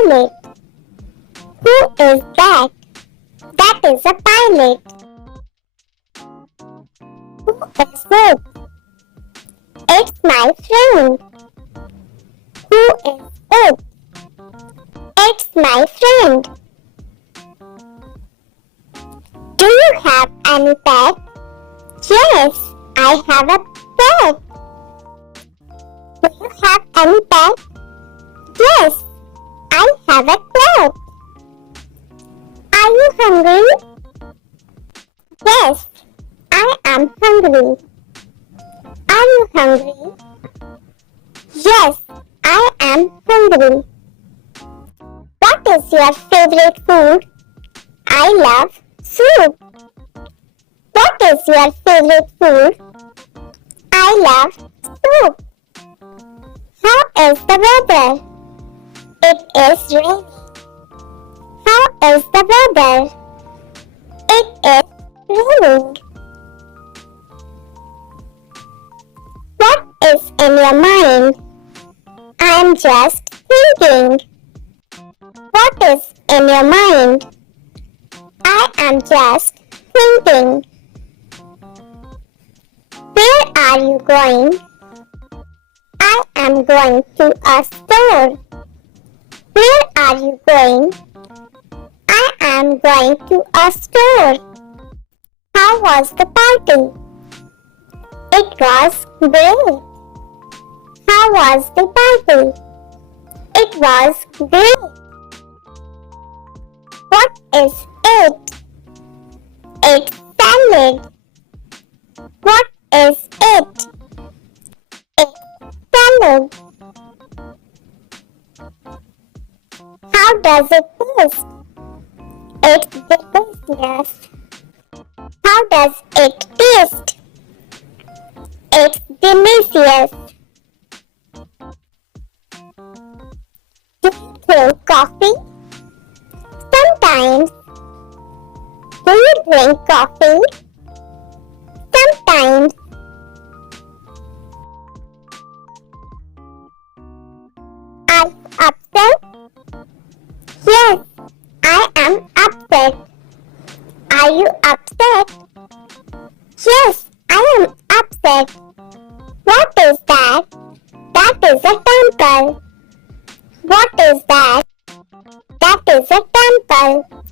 pilot. Who is that? That is a pilot. Who is it? It's my friend. Who is it? It's my friend. Do you have any pet? Yes, I have a pet. Do you have any pet? Yes, I have a pet. Are you hungry? Yes, I am hungry. Are you hungry? Yes, I am hungry. What is your favorite food? I love soup. What is your favorite food? I love soup. How is the weather? It is rainy. How is the weather? It is raining. What is in your mind? I am just thinking. What is in your mind? I am just thinking. Where are you going? I am going to a store. Where are you going? I am going to a store. How was the party? It was great. How was the party? It was great. What is it? It's salad. What is it? It's salad. How does it taste? It's delicious. How does it taste? It's delicious. Do you drink coffee? Sometimes. Do you drink coffee? Sometimes. Are you upset? Yes, I am upset. Are you upset? Yes, I am upset. What is that? That is a temple. What is that? That is a temple.